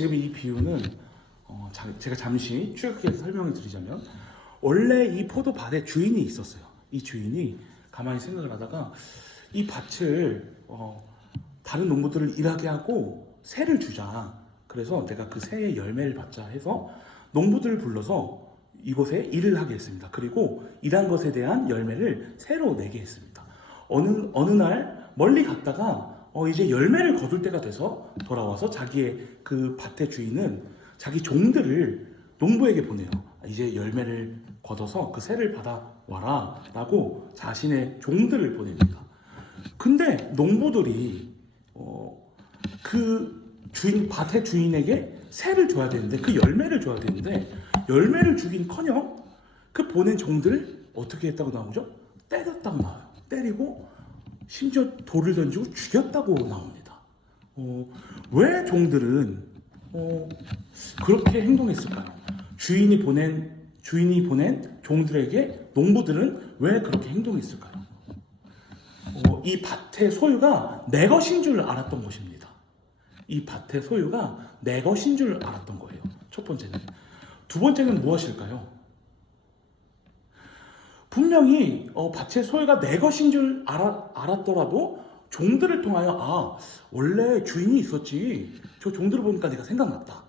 지금 이 비유는 제가 잠시 추격해서 설명을 드리자면, 원래 이 포도밭에 주인이 있었어요. 이 주인이 가만히 생각을 하다가 이 밭을 다른 농부들을 일하게 하고 새를 주자. 그래서 내가 그 새의 열매를 받자 해서 농부들을 불러서 이곳에 일을 하게 했습니다. 그리고 일한 것에 대한 열매를 새로 내게 했습니다. 어느 날 멀리 갔다가 이제 열매를 거둘 때가 돼서 돌아와서 자기의 그 밭의 주인은 자기 종들을 농부에게 보내요. 이제 열매를 걷어서 그 새를 받아와라 라고 자신의 종들을 보냅니다. 근데 농부들이 그 밭의 주인에게 새를 줘야 되는데, 그 열매를 줘야 되는데, 열매를 주긴커녕 그 보낸 종들을 어떻게 했다고 나오죠? 때렸다고 나와요. 때리고 심지어 돌을 던지고 죽였다고 나옵니다. 왜 종들은 그렇게 행동했을까요? 주인이 보낸 종들에게 농부들은 왜 그렇게 행동했을까요? 이 밭의 소유가 내 것인 줄 알았던 것입니다. 이 밭의 소유가 내 것인 줄 알았던 거예요. 첫 번째는. 두 번째는 무엇일까요? 분명히 밭의 소유가 내 것인 줄 알았더라도 종들을 통하여 원래 주인이 있었지. 저 종들을 보니까 내가 생각났다.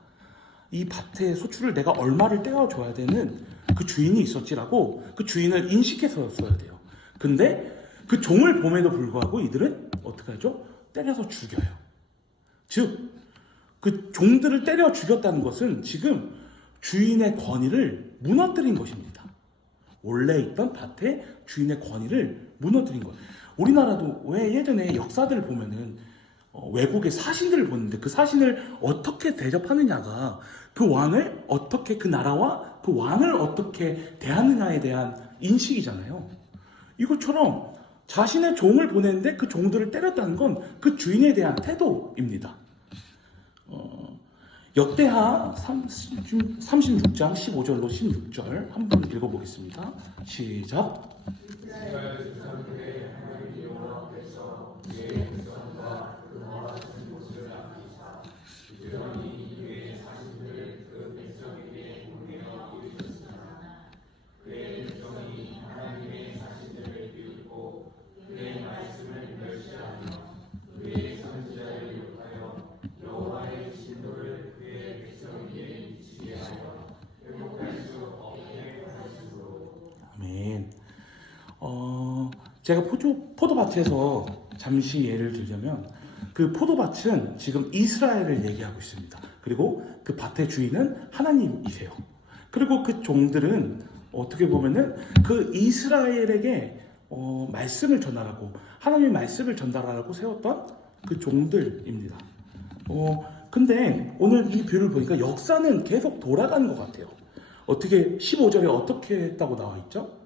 이 밭의 소출을 내가 얼마를 떼어줘야 되는 그 주인이 있었지라고 그 주인을 인식해서 써야 돼요. 근데 그 종을 봄에도 불구하고 이들은 어떻게 하죠? 때려서 죽여요. 즉, 그 종들을 때려 죽였다는 것은 지금 주인의 권위를 무너뜨린 것입니다. 원래 있던 밭의 주인의 권위를 무너뜨린 것. 우리나라도 왜 예전에 역사들을 보면은 외국의 사신들을 보는데 그 사신을 어떻게 대접하느냐가 그 왕을 어떻게, 그 나라와 그 왕을 어떻게 대하느냐에 대한 인식이잖아요. 이것처럼 자신의 종을 보냈는데 그 종들을 때렸다는 건 그 주인에 대한 태도입니다. 역대하 36장 15절로 16절 한번 읽어보겠습니다. 시작. 아멘. 제가 포도밭에서 잠시 예를 들자면, 그 포도밭은 지금 이스라엘을 얘기하고 있습니다. 그리고 그 밭의 주인은 하나님이세요. 그리고 그 종들은 어떻게 보면은 그 이스라엘에게 말씀을 전달하고 하나님의 말씀을 전달하라고 세웠던 그 종들입니다. 근데 오늘 이 비유를 보니까 역사는 계속 돌아가는 것 같아요. 어떻게 15절에 어떻게 했다고 나와 있죠?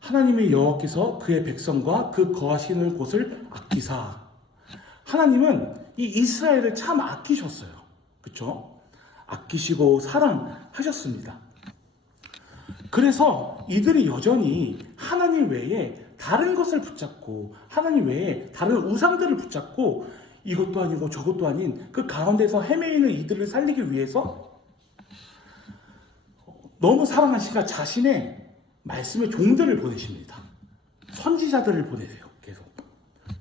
하나님의 여호와께서 그의 백성과 그 거하시는 곳을 아끼사. 하나님은 이 이스라엘을 참 아끼셨어요. 그렇죠? 아끼시고 사랑하셨습니다. 그래서 이들이 여전히 하나님 외에 다른 것을 붙잡고, 하나님 외에 다른 우상들을 붙잡고, 이것도 아니고 저것도 아닌 그 가운데서 헤매이는 이들을 살리기 위해서 너무 사랑하시니까 자신의 말씀의 종들을 보내십니다. 선지자들을 보내세요. 계속.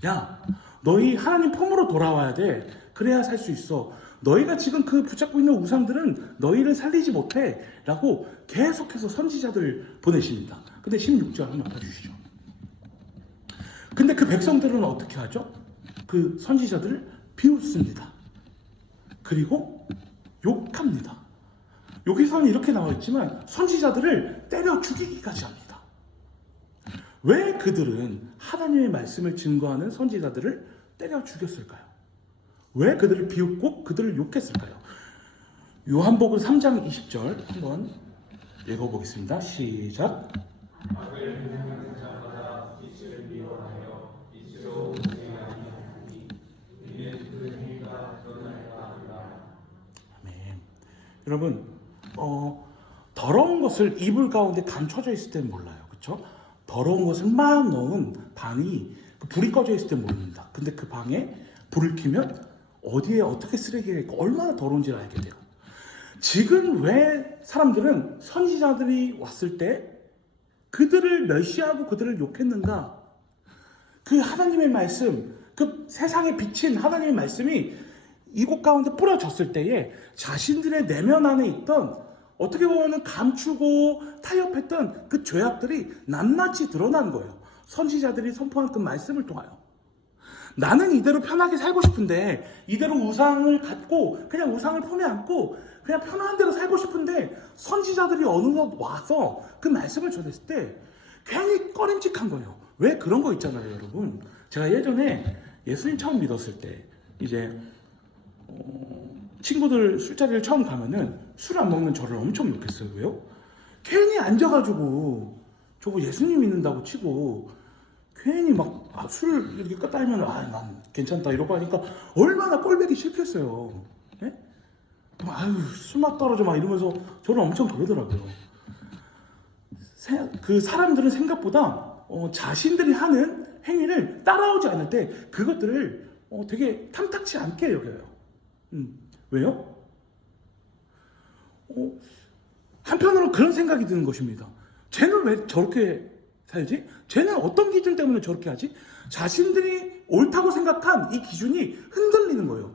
야, 너희 하나님 품으로 돌아와야 돼. 그래야 살 수 있어. 너희가 지금 그 붙잡고 있는 우상들은 너희를 살리지 못해. 라고 계속해서 선지자들을 보내십니다. 근데 16절 한번 봐주시죠. 근데 그 백성들은 어떻게 하죠? 그 선지자들을 비웃습니다. 그리고 욕합니다. 여기서는 이렇게 나와 있지만 선지자들을 때려 죽이기까지 합니다. 왜 그들은 하나님의 말씀을 증거하는 선지자들을 때려 죽였을까요? 왜 그들을 비웃고 그들을 욕했을까요? 요한복음 3장 20절 한번 읽어보겠습니다. 시작. 아멘. 여러분, 더러운 것을 이불 가운데 감춰져 있을 땐 몰라요. 그렇죠? 더러운 것을 막 넣은 방이 불이 꺼져 있을 땐 모릅니다. 근데 그 방에 불을 켜면 어디에 어떻게 쓰레기가 있고 얼마나 더러운지를 알게 돼요. 지금 왜 사람들은 선지자들이 왔을 때 그들을 멸시하고 그들을 욕했는가? 그 하나님의 말씀, 그 세상에 비친 하나님의 말씀이 이곳 가운데 뿌려졌을 때에 자신들의 내면 안에 있던 어떻게 보면 감추고 타협했던 그 죄악들이 낱낱이 드러난 거예요. 선지자들이 선포한 그 말씀을 통하여. 나는 이대로 편하게 살고 싶은데, 이대로 우상을 갖고 그냥 우상을 품에 안고 그냥 편한 대로 살고 싶은데, 선지자들이 어느덧 와서 그 말씀을 전했을 때 괜히 꺼림칙한 거예요. 왜? 그런 거 있잖아요, 여러분. 제가 예전에 예수님 처음 믿었을 때 이제 친구들 술자리를 처음 가면은 술 안 먹는 저를 엄청 욕했어요. 왜요? 괜히 앉아가지고 저거 예수님 믿는다고 치고 괜히 막 술 이렇게 따르면 난 괜찮다 이러고 하니까 얼마나 꼴보기 싫겠어요. 예? 아유 술맛 떨어져 막 이러면서 저를 엄청 그러더라고요. 그 사람들은 생각보다 자신들이 하는 행위를 따라오지 않을 때 그것들을 되게 탐탁치 않게 여겨요. 왜요? 한편으로 그런 생각이 드는 것입니다. 쟤는 왜 저렇게 살지? 쟤는 어떤 기준 때문에 저렇게 하지? 자신들이 옳다고 생각한 이 기준이 흔들리는 거예요.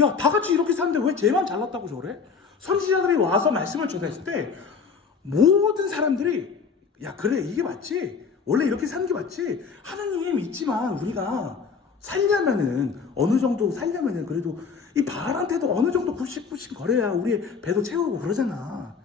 야, 다 같이 이렇게 사는데 왜 쟤만 잘났다고 저래? 선지자들이 와서 말씀을 전했을 때 모든 사람들이 야, 그래, 이게 맞지? 원래 이렇게 사는 게 맞지? 하나님 있지만 우리가 살려면은 어느 정도 살려면은 그래도 이 바알한테도 어느 정도 굽신굽신 거려야 우리의 배도 채우고 그러잖아.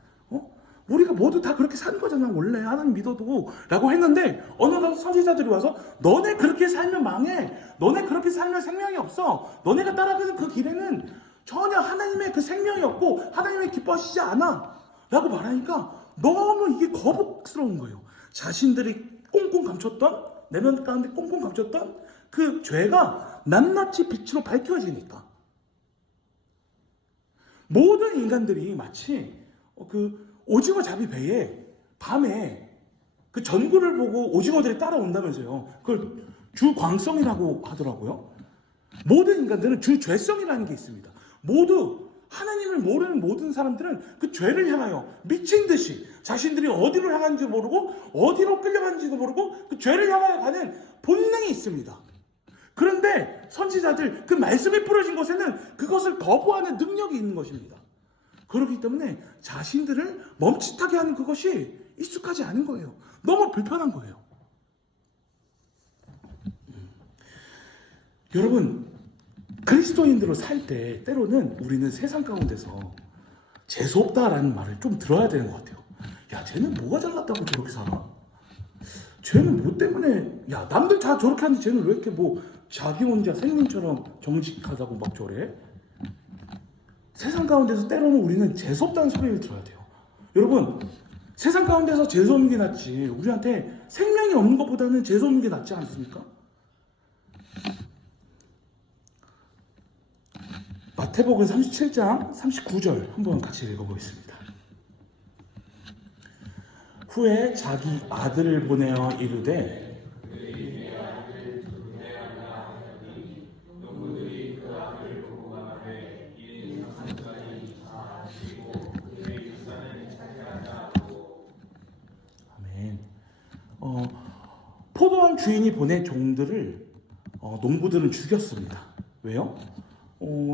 우리가 모두 다 그렇게 사는 거잖아. 원래 하나님 믿어도 라고 했는데 어느 선지자들이 와서 너네 그렇게 살면 망해. 너네 그렇게 살면 생명이 없어. 너네가 따라가는 그 길에는 전혀 하나님의 그 생명이 없고 하나님이 기뻐하시지 않아 라고 말하니까 너무 이게 거북스러운 거예요. 자신들이 꽁꽁 감췄던 내면 가운데 꽁꽁 감췄던 그 죄가 낱낱이 빛으로 밝혀지니까 모든 인간들이 마치 그 오징어 잡이 배에 밤에 그 전구를 보고 오징어들이 따라온다면서요. 그걸 주광성이라고 하더라고요. 모든 인간들은 주죄성이라는 게 있습니다. 모두 하나님을 모르는 모든 사람들은 그 죄를 향하여 미친 듯이 자신들이 어디로 향하는지 모르고 어디로 끌려가는지도 모르고 그 죄를 향하여 가는 본능이 있습니다. 그런데 선지자들 그 말씀이 뿌려진 곳에는 그것을 거부하는 능력이 있는 것입니다. 그렇기 때문에 자신들을 멈칫하게 하는 그것이 익숙하지 않은 거예요. 너무 불편한 거예요. 여러분, 그리스도인으로 살 때 때로는 우리는 세상 가운데서 재수없다라는 말을 좀 들어야 되는 것 같아요. 야, 쟤는 뭐가 잘났다고 저렇게 살아? 쟤는 뭐 때문에, 야, 남들 다 저렇게 하는데 쟤는 왜 이렇게 뭐 자기 혼자 생님처럼 정직하다고 막 저래? 세상 가운데서 때로는 우리는 재수없다는 소리를 들어야 돼요. 여러분, 세상 가운데서 재수없는 게 낫지 우리한테 생명이 없는 것보다는 재수없는 게 낫지 않습니까? 마태복음 37장 39절 한번 같이 읽어보겠습니다. 후에 자기 아들을 보내어 이르되 아멘. 포도원 주인이 보낸 종들을 농부들은 죽였습니다. 왜요?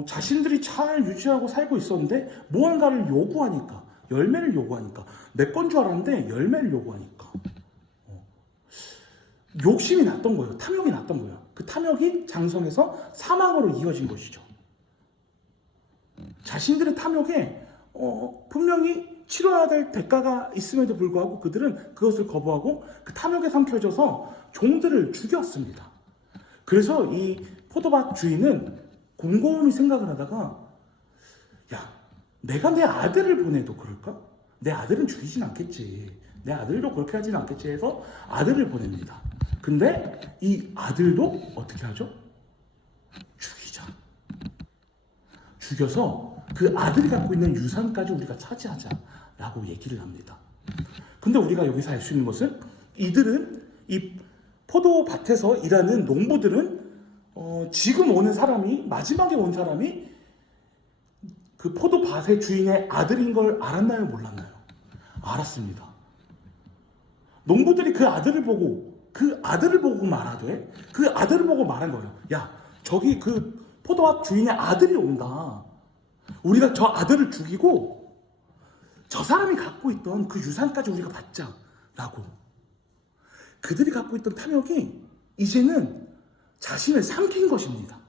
자신들이 잘 유지하고 살고 있었는데 무언가를 요구하니까 열매를 요구하니까 내 건 줄 알았는데 열매를 요구하니까 욕심이 났던 거예요. 탐욕이 났던 거예요. 그 탐욕이 장성해서 사망으로 이어진 것이죠. 자신들의 탐욕에 분명히 치러야 될 대가가 있음에도 불구하고 그들은 그것을 거부하고 그 탐욕에 삼켜져서 종들을 죽였습니다. 그래서 이 포도밭 주인은 곰곰이 생각을 하다가 야, 내가 내 아들을 보내도 그럴까? 내 아들은 죽이진 않겠지. 내 아들도 그렇게 하진 않겠지 해서 아들을 보냅니다. 근데 이 아들도 어떻게 하죠? 죽이자. 죽여서 그 아들이 갖고 있는 유산까지 우리가 차지하자라고 얘기를 합니다. 근데 우리가 여기서 알 수 있는 것은 이들은 이 포도밭에서 일하는 농부들은 지금 오는 사람이, 마지막에 온 사람이 그 포도밭의 주인의 아들인 걸 알았나요? 몰랐나요? 알았습니다. 농부들이 그 아들을 보고 말하되, 그 아들을 보고 말한 거예요. 야, 저기 그 포도밭 주인의 아들이 온다. 우리가 저 아들을 죽이고 저 사람이 갖고 있던 그 유산까지 우리가 받자. 라고. 그들이 갖고 있던 탐욕이 이제는 자신을 삼킨 것입니다.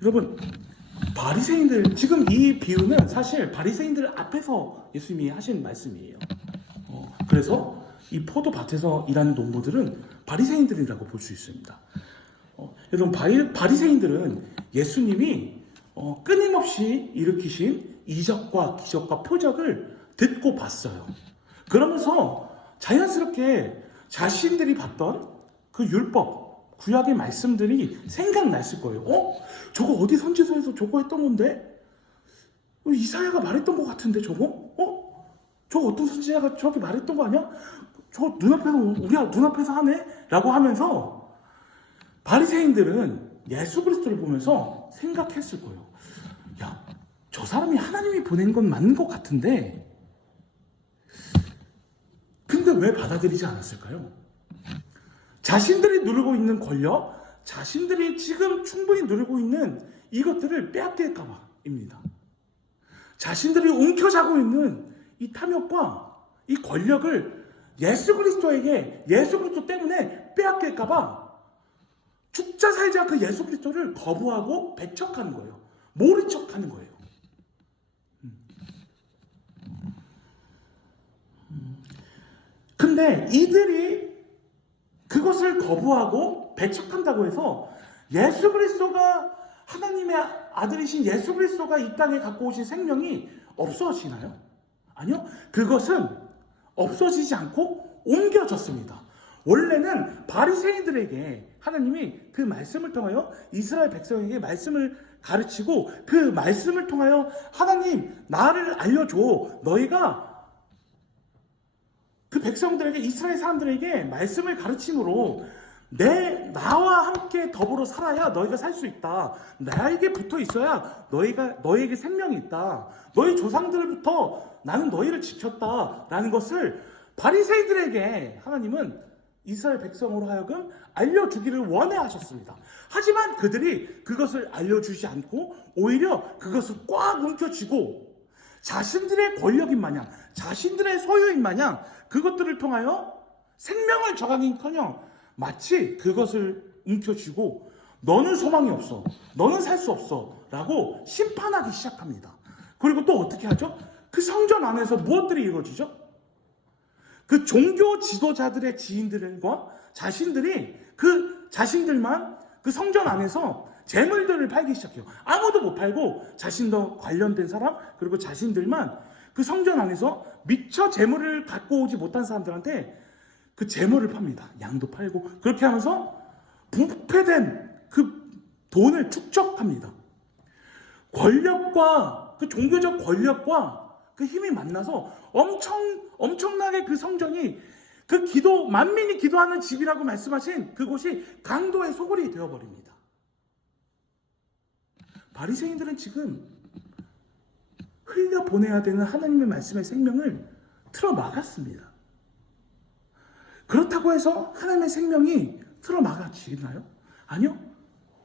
여러분, 바리새인들, 지금 이 비유는 사실 바리새인들 앞에서 예수님이 하신 말씀이에요. 그래서 이 포도밭에서 일하는 농부들은 바리새인들이라고 볼 수 있습니다. 여러분, 바리새인들은 예수님이 끊임없이 일으키신 이적과 기적과 표적을 듣고 봤어요. 그러면서 자연스럽게 자신들이 봤던 그 율법, 구약의 말씀들이 생각났을 거예요. 저거 어디 선지서에서 저거 했던 건데? 이사야가 말했던 것 같은데 저거? 저거 어떤 선지자가 저렇게 말했던 거 아니야? 저거 우리 눈앞에서 하네? 라고 하면서 바리새인들은 예수 그리스도를 보면서 생각했을 거예요. 야, 저 사람이 하나님이 보낸 건 맞는 것 같은데 근데 왜 받아들이지 않았을까요? 자신들이 누리고 있는 권력, 자신들이 지금 충분히 누리고 있는 이것들을 빼앗길까 봐입니다. 자신들이 움켜쥐고 있는 이 탐욕과 이 권력을 예수 그리스도 때문에 빼앗길까 봐 죽자 살자 그 예수 그리스도를 거부하고 배척하는 거예요. 모른 척하는 거예요. 근데 이들이 그것을 거부하고 배척한다고 해서 예수 그리스도가, 하나님의 아들이신 예수 그리스도가 이 땅에 갖고 오신 생명이 없어지나요? 아니요. 그것은 없어지지 않고 옮겨졌습니다. 원래는 바리새인들에게 하나님이 그 말씀을 통하여 이스라엘 백성에게 말씀을 가르치고 그 말씀을 통하여 하나님 나를 알려줘. 너희가 그 백성들에게, 이스라엘 사람들에게 말씀을 가르침으로 나와 함께 더불어 살아야 너희가 살 수 있다. 나에게 붙어 있어야 너에게 생명이 있다. 너희 조상들부터 나는 너희를 지켰다. 라는 것을 바리새인들에게 하나님은 이스라엘 백성으로 하여금 알려주기를 원해하셨습니다. 하지만 그들이 그것을 알려주지 않고 오히려 그것을 꽉 움켜쥐고 자신들의 권력인 마냥, 자신들의 소유인 마냥 그것들을 통하여 생명을 저가긴커녕 마치 그것을 움켜쥐고 너는 소망이 없어, 너는 살 수 없어 라고 심판하기 시작합니다. 그리고 또 어떻게 하죠? 그 성전 안에서 무엇들이 이루어지죠? 그 종교 지도자들의 지인들과 자신들만 그 성전 안에서 재물들을 팔기 시작해요. 아무도 못 팔고 자신과 관련된 사람, 그리고 자신들만 그 성전 안에서 미처 재물을 갖고 오지 못한 사람들한테 그 재물을 팝니다. 양도 팔고 그렇게 하면서 부패된 그 돈을 축적합니다. 권력과 그 종교적 권력과 그 힘이 만나서 엄청나게 그 성전이 그 만민이 기도하는 집이라고 말씀하신 그곳이 강도의 소굴이 되어버립니다. 바리새인들은 지금 흘려보내야 되는 하나님의 말씀의 생명을 틀어막았습니다. 그렇다고 해서 하나님의 생명이 틀어막아지나요? 아니요.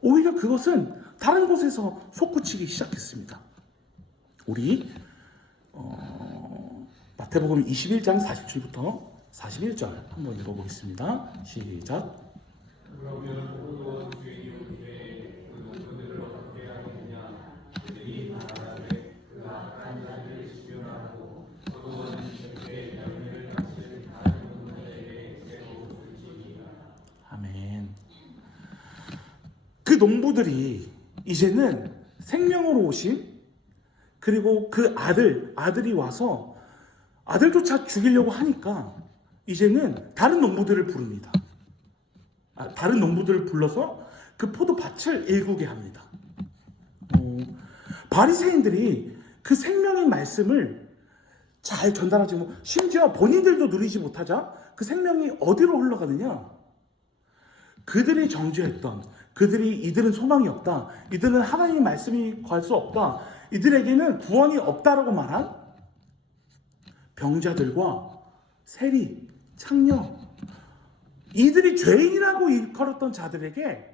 오히려 그것은 다른 곳에서 솟구치기 시작했습니다. 우리 마태복음 21장 40절부터 41절 한번 읽어보겠습니다. 시작. 아멘. 그 농부들이 이제는 생명으로 오신, 그리고 그 아들이 와서 아들조차 죽이려고 하니까 이제는 다른 농부들을 부릅니다. 다른 농부들을 불러서 그 포도밭을 일구게 합니다. 바리새인들이 그 생명의 말씀을 잘 전달하지 못, 심지어 본인들도 누리지 못하자 그 생명이 어디로 흘러가느냐? 그들이 정죄했던, 이들은 소망이 없다, 이들은 하나님의 말씀이 갈 수 없다, 이들에게는 구원이 없다라고 말한 병자들과 세리, 창녀, 이들이 죄인이라고 일컬었던 자들에게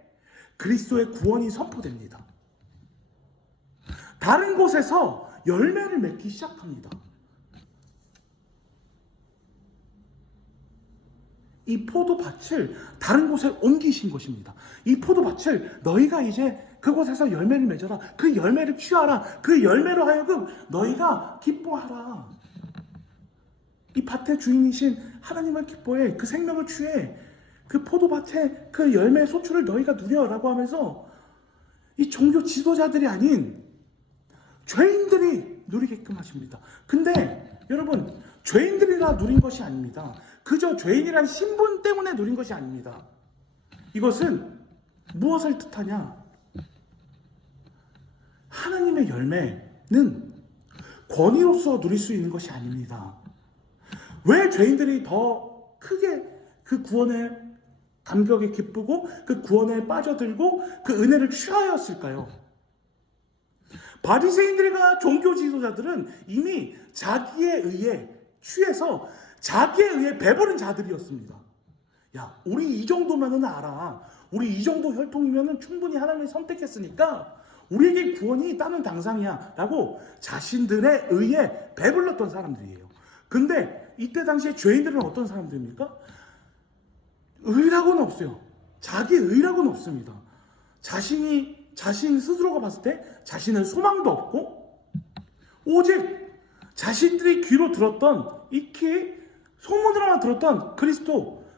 그리스도의 구원이 선포됩니다. 다른 곳에서 열매를 맺기 시작합니다. 이 포도밭을 다른 곳에 옮기신 것입니다. 이 포도밭을 너희가 이제 그곳에서 열매를 맺어라. 그 열매를 취하라. 그 열매로 하여금 너희가 기뻐하라. 이 밭의 주인이신 하나님을 기뻐해. 그 생명을 취해. 그 포도밭의 그 열매의 소출을 너희가 누려라고 하면서 이 종교 지도자들이 아닌 죄인들이 누리게끔 하십니다. 근데 여러분, 죄인들이라 누린 것이 아닙니다. 그저 죄인이란 신분 때문에 누린 것이 아닙니다. 이것은 무엇을 뜻하냐? 하나님의 열매는 권위로서 누릴 수 있는 것이 아닙니다. 왜 죄인들이 더 크게 그 구원의 감격에 기쁘고 그 구원에 빠져들고 그 은혜를 취하였을까요? 바리새인들과 종교 지도자들은 이미 자기에 의해 취해서 자기에 의해 배부른 자들이었습니다. 야, 우리 이 정도면은 알아. 우리 이 정도 혈통이면은 충분히 하나님이 선택했으니까 우리에게 구원이 따는 당상이야 라고 자신들에 의해 배불렀던 사람들이에요. 근데 이때 당시에 죄인들은 어떤 사람들입니까? 의라고는 없어요. 자기 의라고는 없습니다. 자신 스스로가 봤을 때 자신은 소망도 없고 오직 자신들이 귀로 들었던 익히 소문으로만 들었던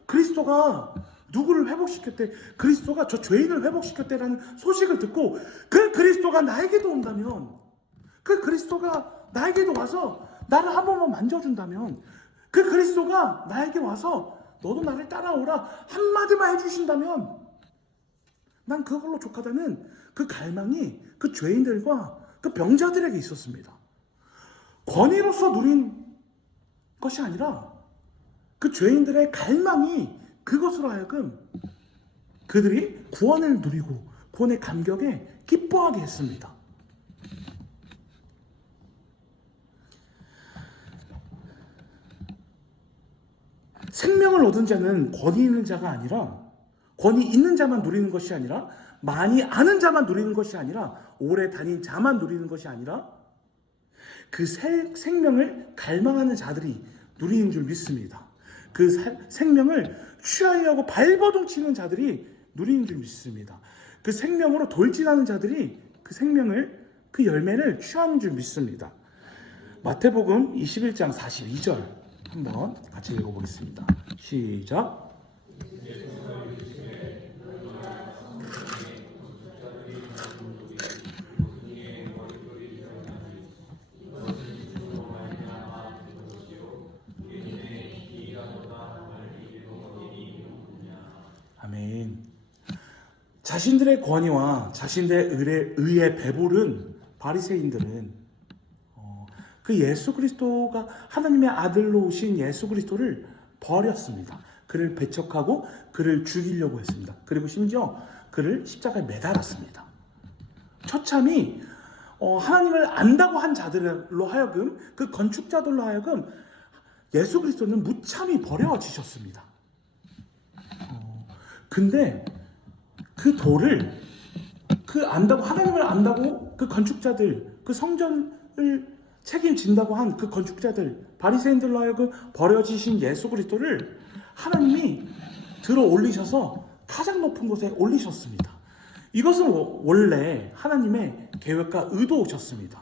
그리스도가 누구를 회복시켰대, 그리스도가 저 죄인을 회복시켰대라는 소식을 듣고 그 그리스도가 나에게도 온다면, 그 그리스도가 나에게도 와서 나를 한 번만 만져준다면, 그 그리스도가 나에게 와서 너도 나를 따라오라 한마디만 해주신다면 난 그걸로 족하다는 그 갈망이 그 죄인들과 그 병자들에게 있었습니다. 권위로서 누린 것이 아니라 그 죄인들의 갈망이 그것으로 하여금 그들이 구원을 누리고 구원의 감격에 기뻐하게 했습니다. 생명을 얻은 자는 권위 있는 자가 아니라, 권위 있는 자만 누리는 것이 아니라, 많이 아는 자만 누리는 것이 아니라, 오래 다닌 자만 누리는 것이 아니라 그 생명을 갈망하는 자들이 누리는 줄 믿습니다. 그 생명을 취하려고 발버둥 치는 자들이 누리는 줄 믿습니다. 그 생명으로 돌진하는 자들이 그 열매를 취하는 줄 믿습니다. 마태복음 21장 42절 한번 같이 읽어보겠습니다. 시작. 아멘. 자신들의 권위와 자신들의 의에 배부른 바리새인들은 그 예수 그리스도가 하나님의 아들로 오신 예수 그리스도를 버렸습니다. 그를 배척하고 그를 죽이려고 했습니다. 그리고 심지어 그를 십자가에 매달았습니다. 처참히 하나님을 안다고 한 자들로 하여금, 그 건축자들로 하여금 예수 그리스도는 무참히 버려지셨습니다. 근데 그 돌을, 하나님을 안다고 그 건축자들, 그 성전을 책임진다고 한 그 건축자들, 바리새인들로 하여금 버려지신 예수 그리스도를 하나님이 들어 올리셔서 가장 높은 곳에 올리셨습니다. 이것은 원래 하나님의 계획과 의도셨습니다.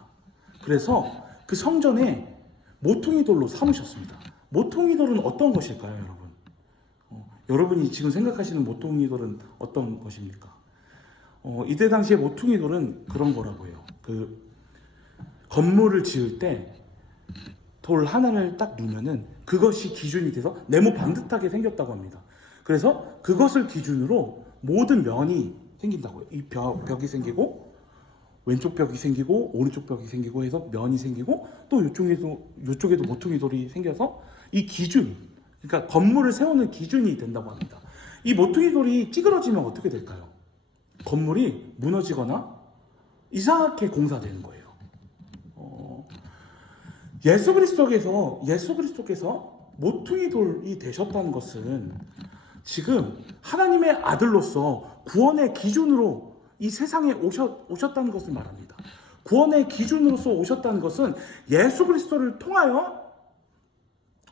그래서 그 성전에 모퉁이 돌로 삼으셨습니다. 모퉁이 돌은 어떤 것일까요, 여러분? 여러분이 지금 생각하시는 모퉁이 돌은 어떤 것입니까? 이때 당시에 모퉁이 돌은 그런 거라고 해요. 그 건물을 지을 때 돌 하나를 딱 놓으면은 그것이 기준이 돼서 네모 반듯하게 생겼다고 합니다. 그래서 그것을 기준으로 모든 면이 생긴다고요. 이 벽이 생기고, 왼쪽 벽이 생기고, 오른쪽 벽이 생기고 해서 면이 생기고, 또 이쪽에도 모퉁이 돌이 생겨서 이 기준, 그러니까 건물을 세우는 기준이 된다고 합니다. 이 모퉁이 돌이 찌그러지면 어떻게 될까요? 건물이 무너지거나 이상하게 공사되는 거예요. 예수 그리스도께서 모퉁이 돌이 되셨다는 것은 지금 하나님의 아들로서 구원의 기준으로 이 세상에 오셨다는 것을 말합니다. 구원의 기준으로서 오셨다는 것은 예수 그리스도를 통하여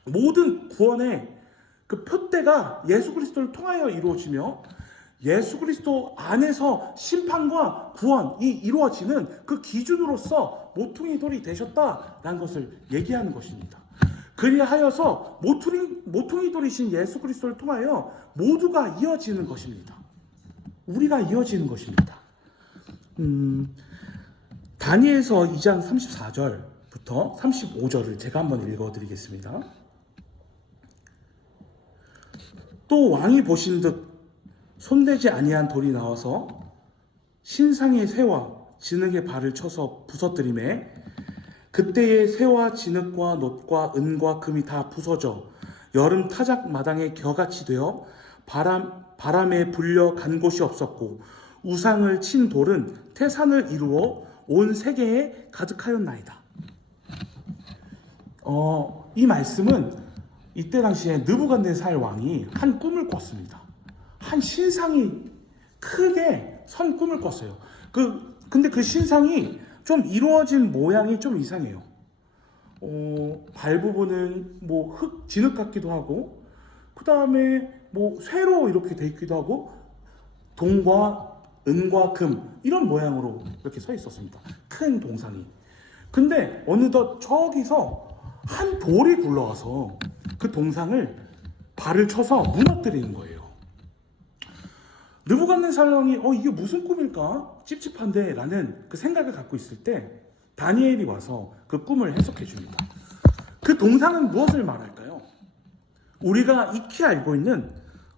모든 구원의 그 표대가 예수 그리스도를 통하여 이루어지며 예수 그리스도 안에서 심판과 구원이 이루어지는 그 기준으로서 모퉁이 돌이 되셨다라는 것을 얘기하는 것입니다. 그리하여서 모퉁이 돌이신 예수 그리스도를 통하여 모두가 이어지는 것입니다. 우리가 이어지는 것입니다. 다니엘서 2장 34절부터 35절을 제가 한번 읽어드리겠습니다. 또 왕이 보신 듯 손대지 아니한 돌이 나와서 신상의 새와 진흙의 발을 쳐서 부서뜨리매 그때의 새와 진흙과 놋과 은과 금이 다 부서져 여름 타작 마당에 겨같이 되어 바람에 불려 간 곳이 없었고 우상을 친 돌은 태산을 이루어 온 세계에 가득하였나이다. 이 말씀은 이때 당시에 느부갓네살 왕이 한 꿈을 꿨습니다. 한 신상이 크게 선 꿈을 꿨어요. 근데 그 신상이 좀 이루어진 모양이 좀 이상해요. 발 부분은 뭐 진흙 같기도 하고, 그 다음에 뭐 쇠로 이렇게 돼 있기도 하고, 동과 은과 금 이런 모양으로 이렇게 서 있었습니다. 큰 동상이. 근데 어느덧 저기서 한 돌이 굴러와서 그 동상을 발을 쳐서 무너뜨리는 거예요. 느부갓네살 왕이 이게 무슨 꿈일까? 찝찝한데 라는 그 생각을 갖고 있을 때 다니엘이 와서 그 꿈을 해석해 줍니다. 그 동상은 무엇을 말할까요? 우리가 익히 알고 있는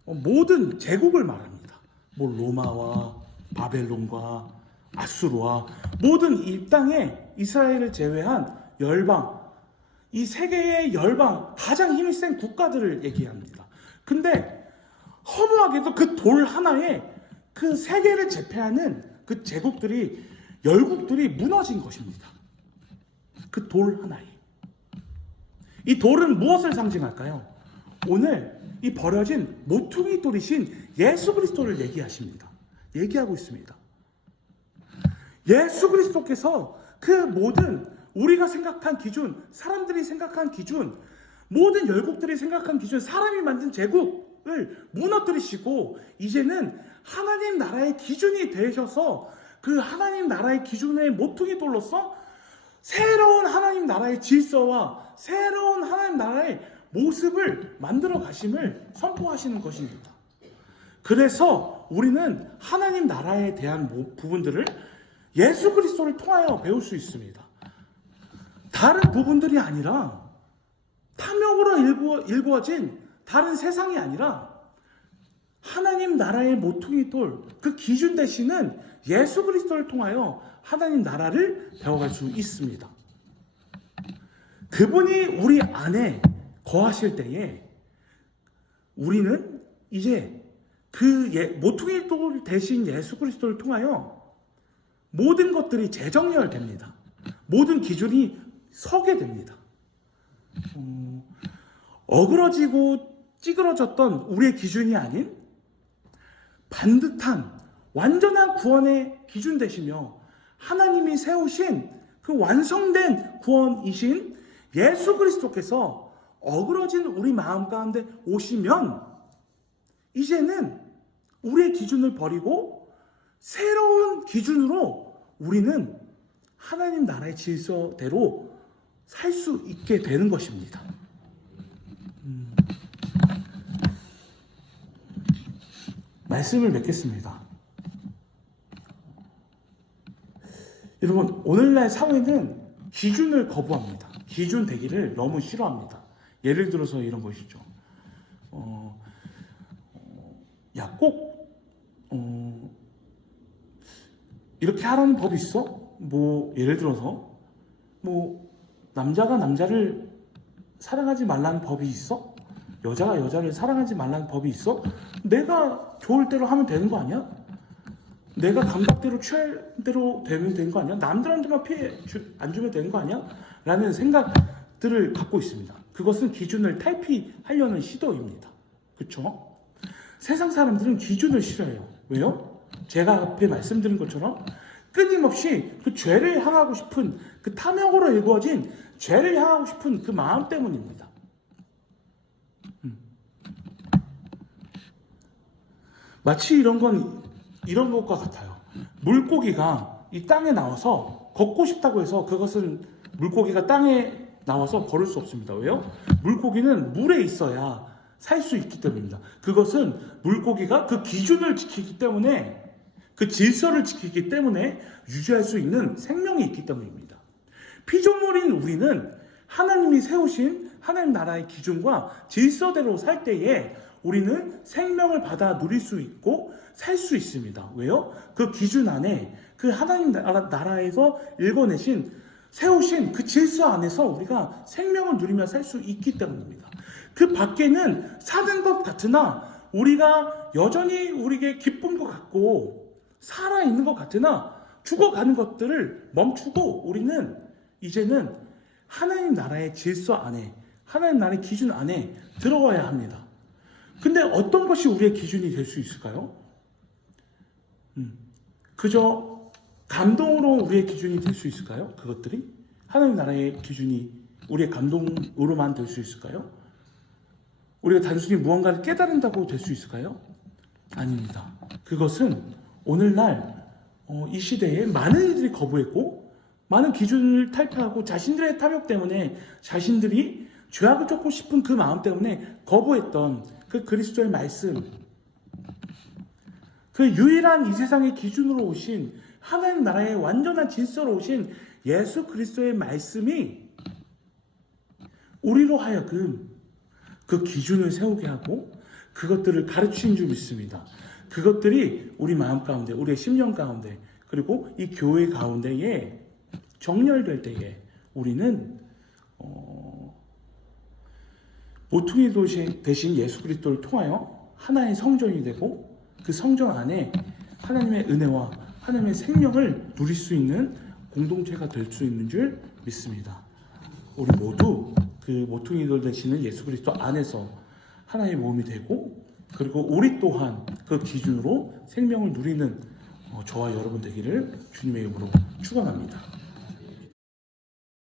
모든 제국을 말합니다. 뭐 로마와 바벨론과 아수르와 모든 이 땅에 이스라엘을 제외한 열방, 이 세계의 열방 가장 힘이 센 국가들을 얘기합니다. 근데 허무하게도 그 돌 하나에 그 세계를 제패하는 그 제국들이 열국들이 무너진 것입니다. 그 돌 하나에. 이 돌은 무엇을 상징할까요? 오늘 이 버려진 모퉁이 돌이신 예수 그리스도를 얘기하고 있습니다. 예수 그리스도께서 그 모든 우리가 생각한 기준, 사람들이 생각한 기준, 모든 열국들이 생각한 기준, 사람이 만든 제국을 무너뜨리시고 이제는 하나님 나라의 기준이 되셔서 그 하나님 나라의 기준의 모퉁이 돌로서 새로운 하나님 나라의 질서와 새로운 하나님 나라의 모습을 만들어 가심을 선포하시는 것입니다. 그래서 우리는 하나님 나라에 대한 부분들을 예수 그리스도를 통하여 배울 수 있습니다. 다른 부분들이 아니라 탐욕으로 일구어진 다른 세상이 아니라 하나님 나라의 모퉁이 돌, 그 기준 되시는 예수 그리스도를 통하여 하나님 나라를 배워갈 수 있습니다. 그분이 우리 안에 거하실 때에 우리는 이제 그 모퉁이 돌 대신 예수 그리스도를 통하여 모든 것들이 재정렬됩니다. 모든 기준이 서게 됩니다. 어그러지고 찌그러졌던 우리의 기준이 아닌 반듯한 완전한 구원의 기준 되시며 하나님이 세우신 그 완성된 구원이신 예수 그리스도께서 어그러진 우리 마음 가운데 오시면 이제는 우리의 기준을 버리고 새로운 기준으로 우리는 하나님 나라의 질서대로 살 수 있게 되는 것입니다. 말씀을 맺겠습니다. 여러분, 오늘날 사회는 기준을 거부합니다. 기준 되기를 너무 싫어합니다. 예를 들어서 이런 것이죠. 이렇게 하라는 법이 있어? 뭐 예를 들어서 뭐 남자가 남자를 사랑하지 말라는 법이 있어? 여자가 여자를 사랑하지 말라는 법이 있어? 내가 좋을 대로 하면 되는 거 아니야? 내가 감각대로 취할 대로 되면 되는 거 아니야? 남들한테만 피해 안 주면 되는 거 아니야? 라는 생각들을 갖고 있습니다. 그것은 기준을 탈피하려는 시도입니다. 그렇죠? 세상 사람들은 기준을 싫어해요. 왜요? 제가 앞에 말씀드린 것처럼 끊임없이 그 죄를 향하고 싶은 그 탐욕으로 일구어진 죄를 향하고 싶은 그 마음 때문입니다. 마치 이런 것과 같아요. 물고기가 이 땅에 나와서 걷고 싶다고 해서 그것은 물고기가 땅에 나와서 걸을 수 없습니다. 왜요? 물고기는 물에 있어야 살 수 있기 때문입니다. 그것은 물고기가 그 기준을 지키기 때문에, 그 질서를 지키기 때문에 유지할 수 있는 생명이 있기 때문입니다. 피조물인 우리는 하나님이 세우신 하나님 나라의 기준과 질서대로 살 때에 우리는 생명을 받아 누릴 수 있고 살 수 있습니다. 왜요? 그 기준 안에, 그 하나님 나라에서 읽어내신, 세우신 그 질서 안에서 우리가 생명을 누리며 살 수 있기 때문입니다. 그 밖에는 사는 것 같으나 우리가 여전히 우리에게 기쁜 것 같고 살아있는 것 같으나 죽어가는 것들을 멈추고 우리는 이제는 하나님 나라의 질서 안에, 하나님 나라의 기준 안에 들어와야 합니다. 근데 어떤 것이 우리의 기준이 될 수 있을까요? 그저 감동으로 우리의 기준이 될 수 있을까요? 그것들이? 하나님 나라의 기준이 우리의 감동으로만 될 수 있을까요? 우리가 단순히 무언가를 깨달은다고 될 수 있을까요? 아닙니다. 그것은 오늘날 이 시대에 많은 이들이 거부했고 많은 기준을 탈피하고 자신들의 탐욕 때문에 자신들이 죄악을 쫓고 싶은 그 마음 때문에 거부했던 그 그리스도의 말씀, 그 유일한 이 세상의 기준으로 오신 하나님 나라의 완전한 질서로 오신 예수 그리스도의 말씀이 우리로 하여금 그 기준을 세우게 하고 그것들을 가르치는 줄 믿습니다. 그것들이 우리 마음 가운데, 우리의 심령 가운데, 그리고 이 교회 가운데에 정렬될 때에 우리는 모퉁이 돌 대신 예수 그리스도를 통하여 하나의 성전이 되고 그 성전 안에 하나님의 은혜와 하나님의 생명을 누릴 수 있는 공동체가 될 수 있는 줄 믿습니다. 우리 모두 그 모퉁이 돌 되시는 예수 그리스도 안에서 하나의 몸이 되고 그리고 우리 또한 그 기준으로 생명을 누리는 저와 여러분 되기를 주님의 이름으로 축원합니다.